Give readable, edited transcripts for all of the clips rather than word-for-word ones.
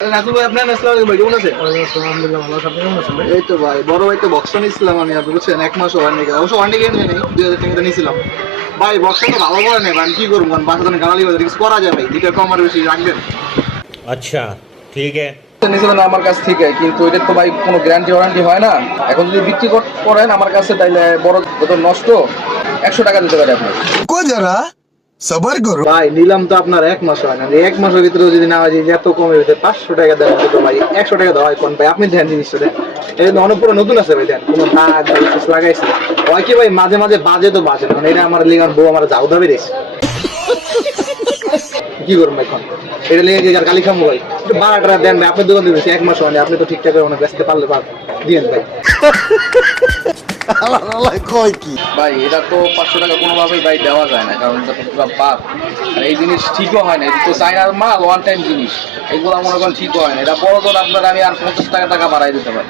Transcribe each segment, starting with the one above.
রাতুল ভাই আপনার আসসালামু আলাইকুম ভাই, কেমন আছেন? আলহামদুলিল্লাহ ভালো আছি। আপনি কেমন আছেন ভাই? এই তো ভাই, বড় ভাই তো বক্সটা নিয়েছিলাম আমি, আপনি বুঝছেন, এক মাস ওয়ারেন্টি, অবশ্য ওয়ারেন্টি গ্যারান্টি নেই, 2000 টাকা নিয়েছিলাম ভাই। বক্সটা তো ভালো করে নেই ভাই, আমি কি করবো, বাসা তো গালালি বাজার কিছু করা যায় ভাই, দুইটা কম আর বেশি রাখবেন। अच्छा ठीक है। নিয়েছিলেন আমার কাছ থেকে, কিন্তু এটার তো ভাই কোনো গ্যারান্টি ওয়ারেন্টি হয় না। এখন যদি বিক্রি করেন আমার কাছে, তাইলে বড় যত নষ্ট 100 টাকা দিতে পারে আপনার। को जरा सबर करो। ভাই নিলাম তো আপনার এক মাস হয় না, এক মাসের ভিতরে যদি না হয় যে এত কমে হয়েছে 500 টাকা দেন তো ভাই, 100 টাকা দেওয়া হয় কোন ভাই, আপনি দেন জিনিসটা দেন, এটা তো অনেক পুরো নতুন আছে ভাই, দেন কোনো দাগ লাগাইছে হয় কি ভাই, মাঝে মাঝে বাজে তো বাজে, মানে এটা আমার লিগার বউ আমার যাও দাবি রেছে, কি করুন ভাই এখন, এটা লেগে গিয়ে গালি খামো ভাই, একটু 12 টাকা দেন ভাই, আপনার দোকান দিয়েছে এক মাস হয়নি, আপনি তো ঠিকঠাক করে অনেক ব্যস্ত পারলে দিয়েন ভাই। ভাই এটা তো 500 টাকা কোনোভাবেই ভাই দেওয়া যায় না, কারণ এটা তো পুরো পাপ। আর এই জিনিস ঠিকও হয় না, এটা তো চাইনার মাল, ওয়ান টাইম জিনিস, এগুলো মনে করেন ঠিকও হয় না। এটা বড় তোর আপনার আমি আর 50 টাকা বাড়াই দিতে পারি।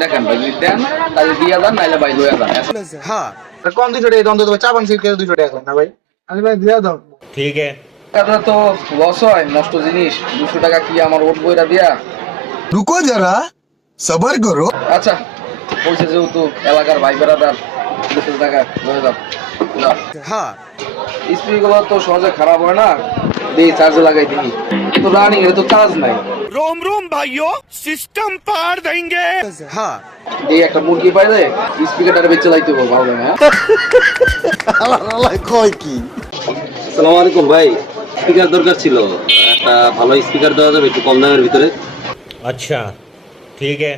দেখেন ভাই, যদি দেন তাহলে দিয়ে যান, নাইলে ভাই লইয়া যান। কম 200 টাকা অন্তত চা পান সিট 200 টাকা না ভাই, আমি ভাই দিয়ে দাও। ठीक है। এটা তো লস হয়, নষ্ট জিনিস 200 টাকা কি আমার ওট বইরা দিয়া। रुको जरा सबर करो। আচ্ছা বলছে যেহেতু এলাকার ভাই বেড়াদার, 200 টাকা হয়ে যাও। স্পিকগুলো তো সহজে খারাপ হয় না, দিই চার্জে লাগাই দিই, তো রানিং এর তো চার্জ নাই। रोम रोम भाइयों सिस्टम पार देंगे। এই একটা মুরগি পাইলে স্পিকারটা বেচে লাইতে হবে, ভালো না? আসসালামু আলাইকুম ভাই, স্পিকার দরকার ছিল, একটা ভালো স্পিকার দেওয়া যাবে একটু কম দামের ভিতরে? अच्छा ठीक है।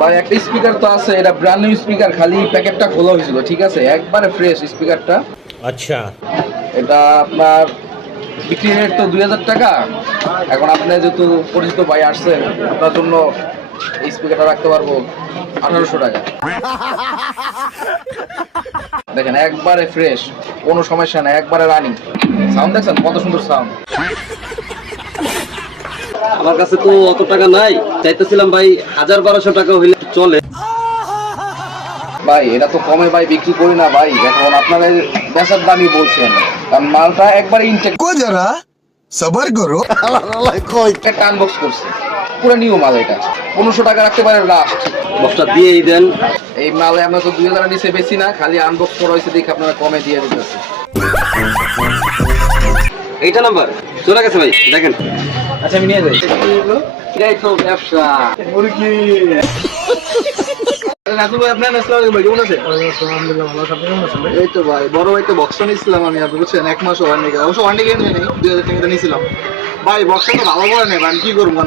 ভাই একটা স্পিকার তো আছে, এটা ব্র্যান্ড নিউ স্পিকার, খালি প্যাকেটটা খোলা হয়েছিল, ঠিক আছে, একবারে ফ্রেশ স্পিকারটা। अच्छा এটা আপনার বিক্রি রেট তো 2000 টাকা। এখন আপনি যেহেতু পরিচিত ভাই আসছেন, আপনার জন্য এই স্পিকারটা রাখতে পারবো 1800 টাকা। দেখেন একবারে ফ্রেশ, কোনো সমস্যা নাই, একবারে রানিং। সাউন্ড দেখছেন কত সুন্দর সাউন্ড। আমার কাছে তো অত টাকা নাই, চাইতেছিলাম ভাই 1000-1200 টাকা হইলে চলে। ভাই এটা তো কমে ভাই বিক্রি করি না ভাই, এখন আপনারা বেচার দামই বলছেন, কারণ মালটা একবারে ইনটেক को जरा सबर करो। একটা আনবক্স করছে, পুরো নিউ মাল, এটা 1500 টাকা রাখতে পারে লাস্ট। বক্সটা দিয়েই দেন। এই মালে আমরা তো 2000 নিচে বেশি না, খালি আনবক্স করা হয়েছে দেখে আপনারা কমে দিয়ে দিতেছে। এইটা নাম্বার চলে গেছে ভাই, দেখেন। আচ্ছা আমি নিয়ে যাই। এটাই তো ব্যবসা। মুরগি রাতুল ভাই আপনার আসসালামু আলাইকুম ভাই, কেমন আছেন? আলহামদুলিল্লাহ ভালো আছি। আপনি কেমন আছেন ভাই? এই তো ভাই, বড় ভাই তো বক্সটা নিয়েছিলাম আমি, আপনি বুঝছেন, এক মাস ওয়ারেন্টি, অবশ্য ওয়ারেন্টি গ্যারান্টি নেই, 2000 টাকা নিয়েছিলাম ভাই। বক্সটা তো ভালো করে নেই ভাই, আমি কি করবো।